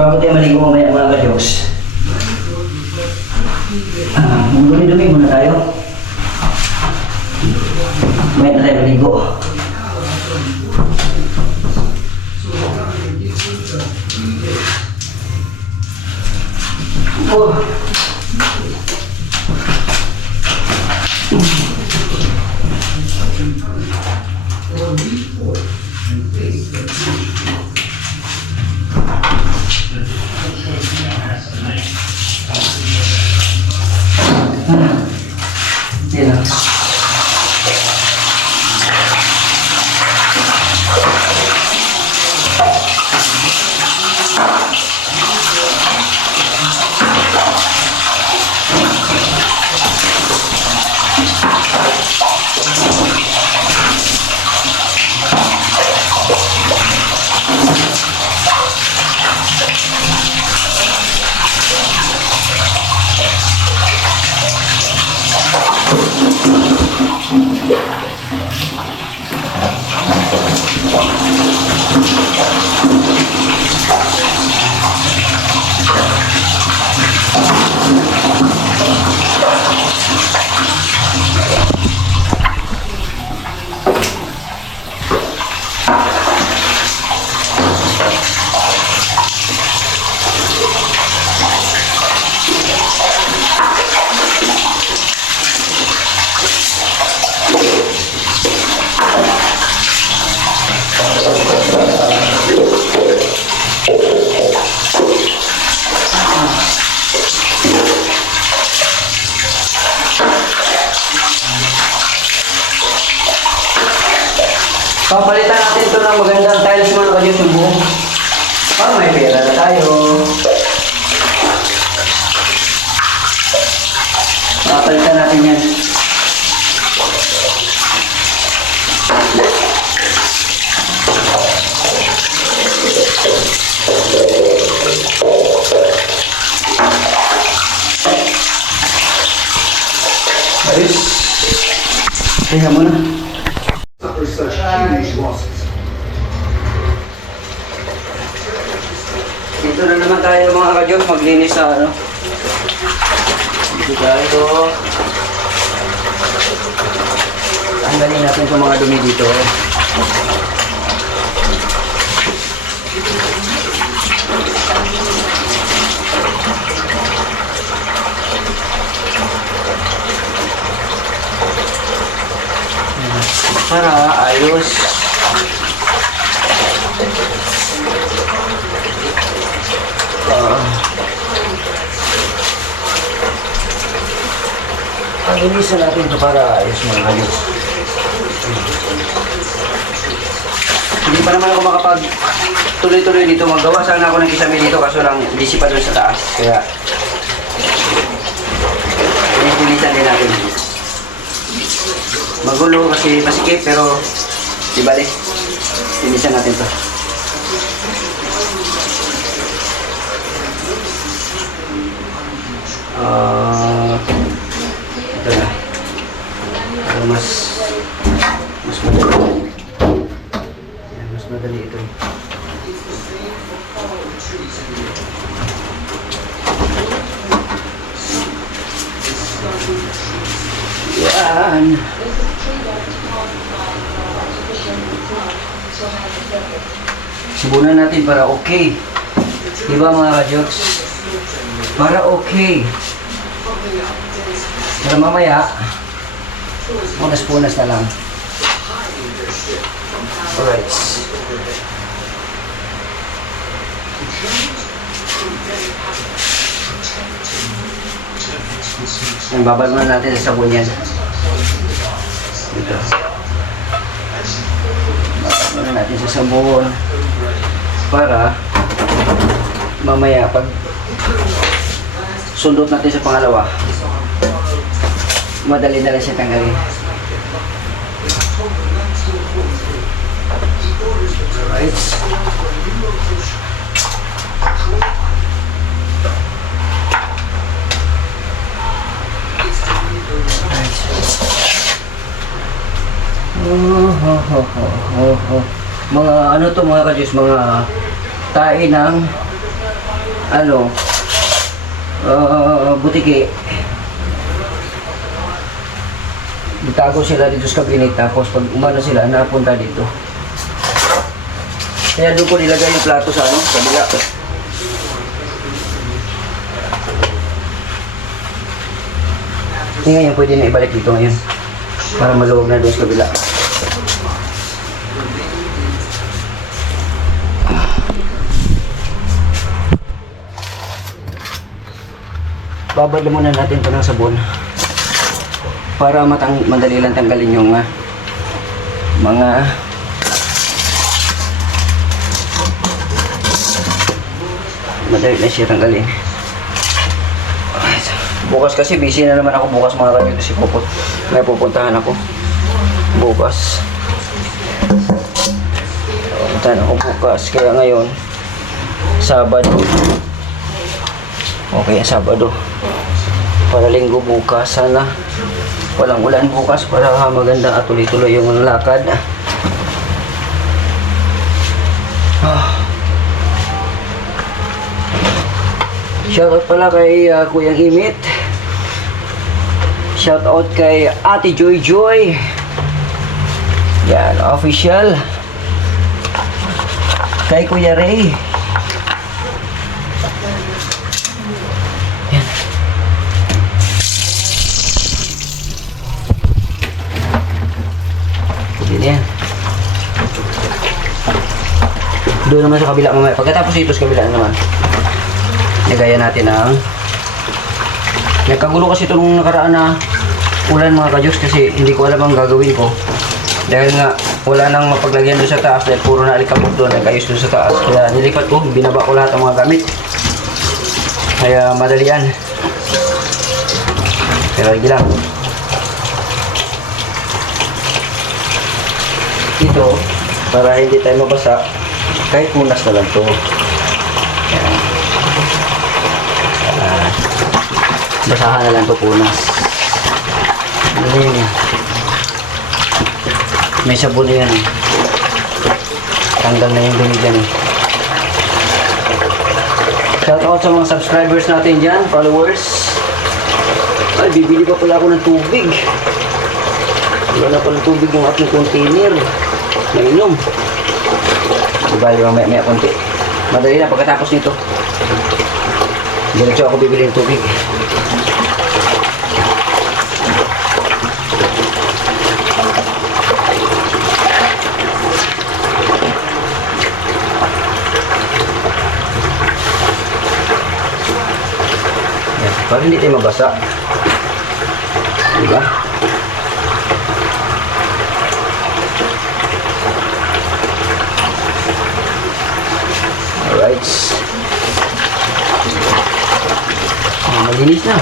Bago tayo maligo mamaya mga ka-jokes. Magdumi-dumi muna tayo. Mamaya na tayo maligo. Oh. Yan lang. Papalitan natin ito ng magandang tiles mga ka-jokes yung buhok. Para may pera na tayo. Papalitan natin yan. Ayos. Tingnan mo na. Dito na naman tayo mga ka-jokes maglinis sa ano. Dito tayo. Tanggalin natin itong mga dumi dito. Para ayos. Linisan natin ito para ayos mga ka-jokes. Hindi pa naman ako makapag tuloy-tuloy dito magawa. Sana ako ng kisame dito kaso lang busy pa doon sa taas. Kaya linisan din natin. Magulo kasi masikip pero di balik. Linisan natin to. Ito na. Para mas madali. Yan, mas madali ito. Yan. Sibunan natin para okay. Diba mga ka-jokes? Para okay. Para mamaya, punas-punas na lang. Alright. Yan, babad muna natin sa sabon yan. Dito. Babad muna natin sa sabon. Para mamaya pag sundot natin sa pangalawa, madali na lang siya tanggalin. Alright. Mga ano to mga ka-jokes, mga tae ng ano, butiki. Itago sila dito sa cabinet, tapos pag umano sila, napunta dito. Kaya doon ko nilagay yung plato sa ano, kabila. Hindi ngayon, pwede na ibalik dito ngayon. Para maluwag na doon sa kabila. Babad muna natin ito ng sabon. Para madali lang tanggalin yung mga madali na siya tanggalin. Bukas kasi busy na naman ako bukas mga kanyo si Popot. May pupuntahan ako bukas. Pupuntahan ako bukas. Kaya ngayon Sabado. Okay, Sabado. Para Linggo bukas. Sana walang ulan bukas para maganda at tuloy-tuloy yung lakad. Shoutout pala kay Kuyang Imit. Shoutout kay Ate Joy Joy. Yan, official. Kay Kuya Ray. Yan. Yan yan. Doon naman sa kabila mamaya. Pagkatapos ito sa kabila naman. Nagaya natin ang nagkagulo kasi itong nakaraan na ulan mga kadyos kasi hindi ko alam ang gagawin ko dahil nga wala nang mapaglagyan doon sa taas dahil puro na alikabok doon nagayos doon sa taas kaya nilipat ko, binaba ko lahat ng mga gamit kaya madali yan pero lagi lang ito para hindi tayo mabasa kahit punas na lang ito basahan na lang ito punas. Ano yun yan? May sabon na yan eh. Tanggal na yung dumi dyan eh. Shout out sa mga subscribers natin dyan, followers. Ay, bibili pa pala ako ng tubig. Wala na pala tubig yung aking container. Nainom. Ibali mamaya konti. Madali na pagkatapos nito. Diretso ako bibili ng tubig. Para hindi tayo mabasa. Diba? Alright. Malinis na.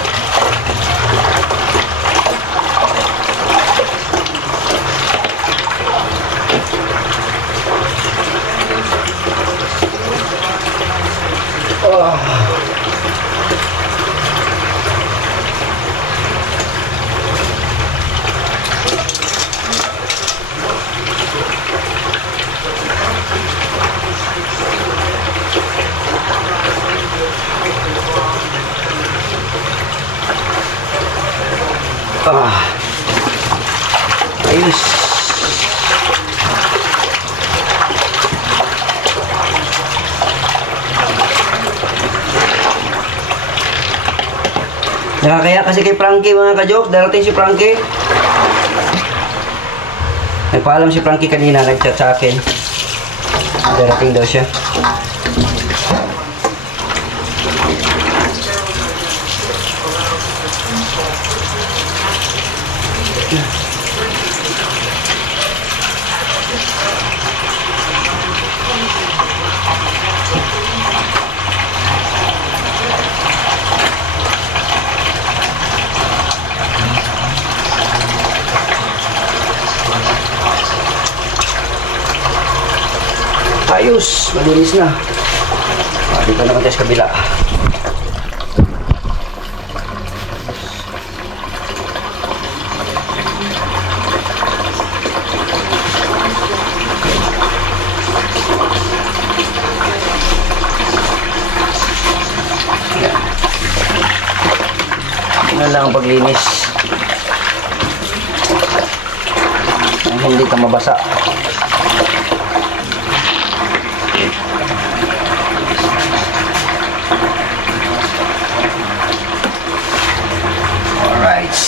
Ayos. Nakakaya kasi kay Frankie mga ka-joke. Darating si Frankie. Nagpaalam si Frankie kanina. Nag-chat sa akin. Darating daw siya. Ayos, malinis na. Dito naman tayo sa kabila. Ano lang ang paglinis. Hindi ka mabasa. Alright.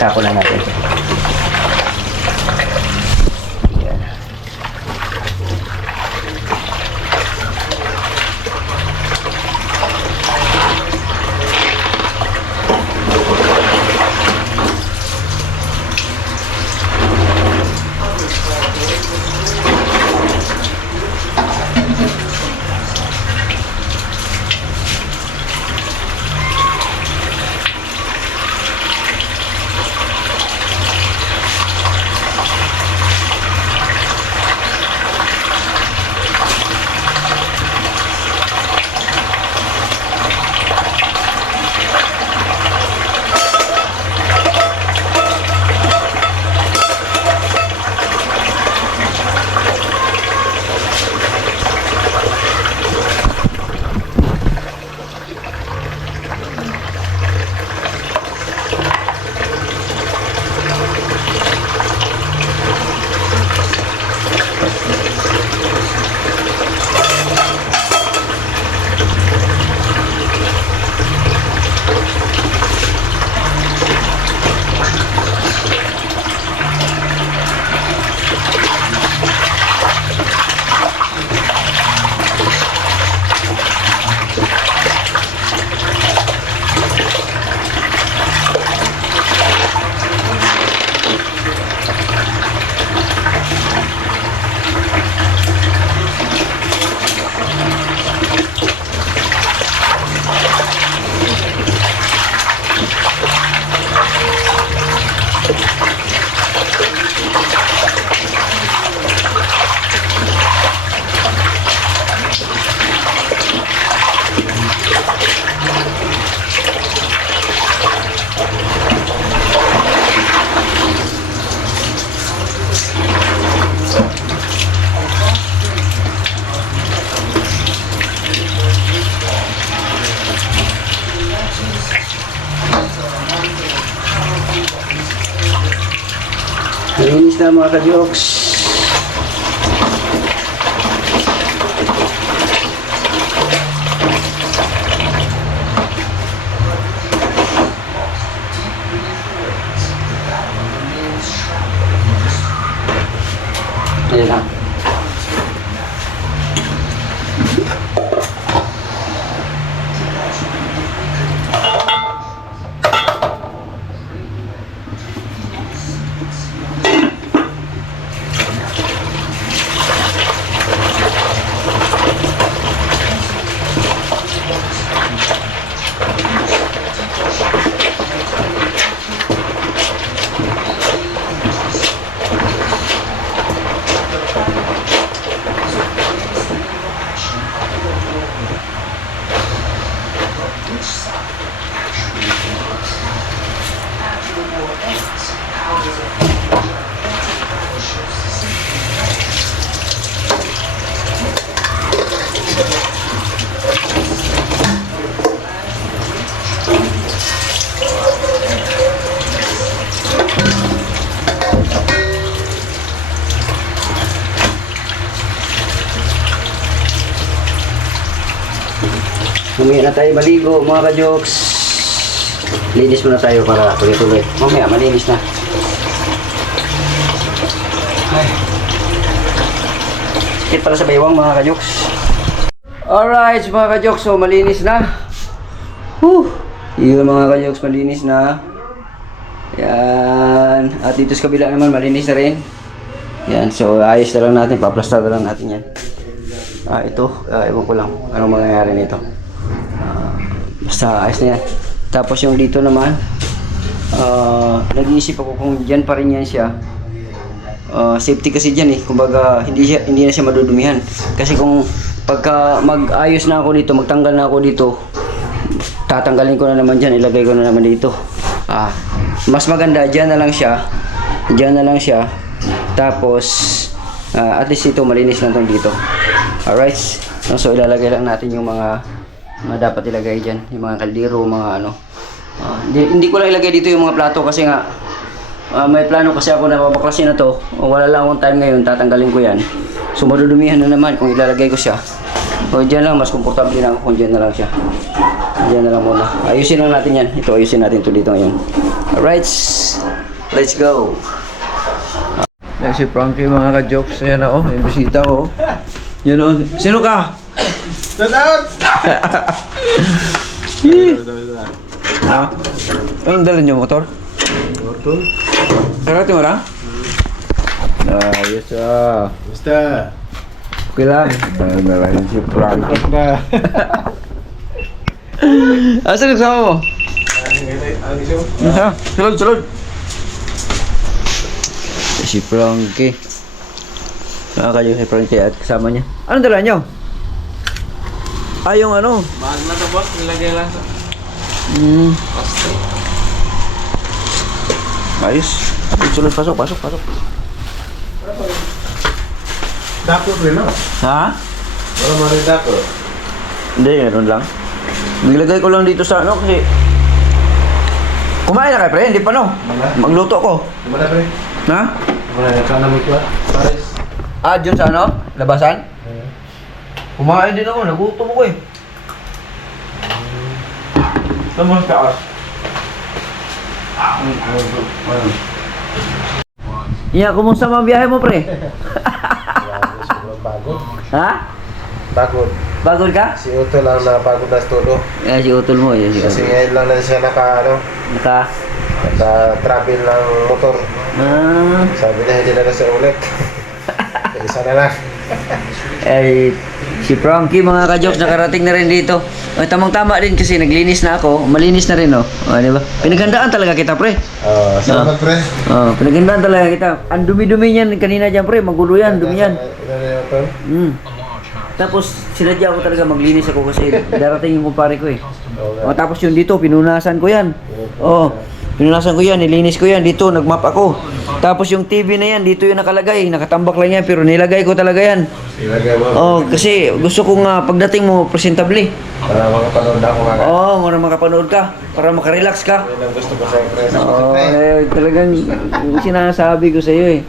Tako lang natin. Yan. Nalinis na mga ka-jokes. Ayan na. Mamaya na tayo maligo mga ka-jokes. Linis muna tayo para tuloy-tuloy. Mamaya malinis na. Ay. Sakit para sa baywang mga ka-jokes. Alright mga ka-jokes, so malinis na. Yun mga ka-jokes, malinis na. Yan. At dito sa kabila naman malinis na rin. Yan, so ayos na lang natin, paplaster na lang natin yan. Ewan ko lang anong mangyayari nito. Basta ayos na yan. Tapos yung dito naman, nag-iisip ako kung dyan pa rin yan siya. Safety kasi dyan eh. Kumbaga, hindi na siya madudumihan. Kasi kung pagka mag-ayos na ako dito, magtanggal na ako dito, tatanggalin ko na naman dyan, ilagay ko na naman dito. Mas maganda, dyan na lang siya. Dyan na lang siya. Tapos, at least ito, malinis lang itong dito. Alright. So, ilalagay lang natin yung mga dapat ilagay dyan. Yung mga kaldero, mga ano. Hindi ko lang ilagay dito yung mga plato kasi nga, may plano kasi ako na babaklasin na to. Wala lang akong time ngayon, tatanggalin ko yan. So, madudumihan na naman kung ilalagay ko siya. O, dyan lang, mas komportable na ako kung dyan na lang siya. Dyan na lang muna. Ayusin lang natin yan. Ito, ayusin natin ito dito ngayon. Alright. Let's go. Yan si Frankie mga ka-jokes. Yan na yung bisita ko. Yan o. Sino ka? Shout out! Ha? Anong dala niyo, motor? Motor? Sarati mo lang? Ayos Basta. Okay lang. Narahin si Frankie. Na. Asan nagsama mo? Ang iso? Ha? Sulod. Si Frankie. Nakakayo si Frankie at kasama niya. Anong dala niyo? Yung ano? Bag na to boss, nilagay lang sa plastic. Ayos. Sulod, pasok. Dako rin no? Ha? Wala mo rin dako. Hindi, meron lang. Nilagay ko lang dito sa ano kasi kumain na kayo pre, hindi pa no? Magluto ko. Gimana pre? Ha? Gimana ya? Kana mo ito Paris. Dyan sa ano? Labasan? Kumain din ako, nagutom ako eh. Saan mo sa taas? Iya, kumusta mga biyahe mo pre? Sobrang pagod. Ha? Pagod. Pagod ka? Si Utol lang napagod na todo. Si Utol mo eh. Si Kasi Utol. ngayon lang na siya naka-travel ng motor. Sabi na hindi na kasi ulit. Isa na lang. Si Frankie mga ka-jokes nakarating na rin dito. Tamang-tama din kasi naglinis na ako. Malinis na rin oh. Di ba? Pinaghandaan talaga kita pre. Salamat pre. Pinaghandaan talaga kita. Ang dumi-dumi niyan kanina dyan pre. Magulo yan, dumi yan. Tapos sinadya ko talaga maglinis ako kasi darating yung kumpare ko eh. Tapos yung dito, pinunasan ko yan. Pinunasan ko yan, nilinis ko yan. Dito, nagmap ako. Tapos yung TV na yan, dito yung nakalagay. Nakatambak lang yan, pero nilagay ko talaga yan. Ilagay mo. Kasi gusto kong pagdating mo, presentable. Para makapanood ako nga. Para makapanood ka. Para makarelax ka. Yan ang gusto ko sa pre. Talagang sinasabi ko sa iyo eh.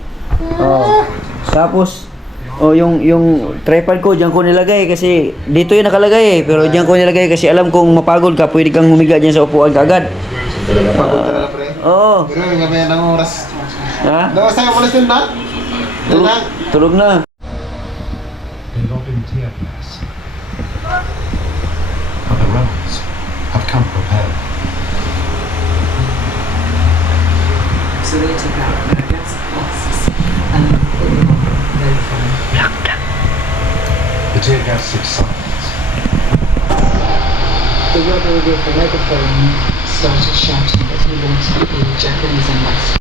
Tapos, yung tripod ko, diyan ko nilagay kasi dito yung nakalagay eh. Pero diyan ko nilagay kasi alam kong mapagod ka, pwede kang humiga diyan sa upuan kaagad. Pagod talaga pre. Oo. Pero yung gabi ng oras. Ha? Dawas tayo pala sila na? Tulog na. Involved in tear gas. But the rebels have come prepared. So they took out America's costs and they were very fun. The tear gas subsides. The rebel with the megaphone started shouting that he wanted the Japanese ambassador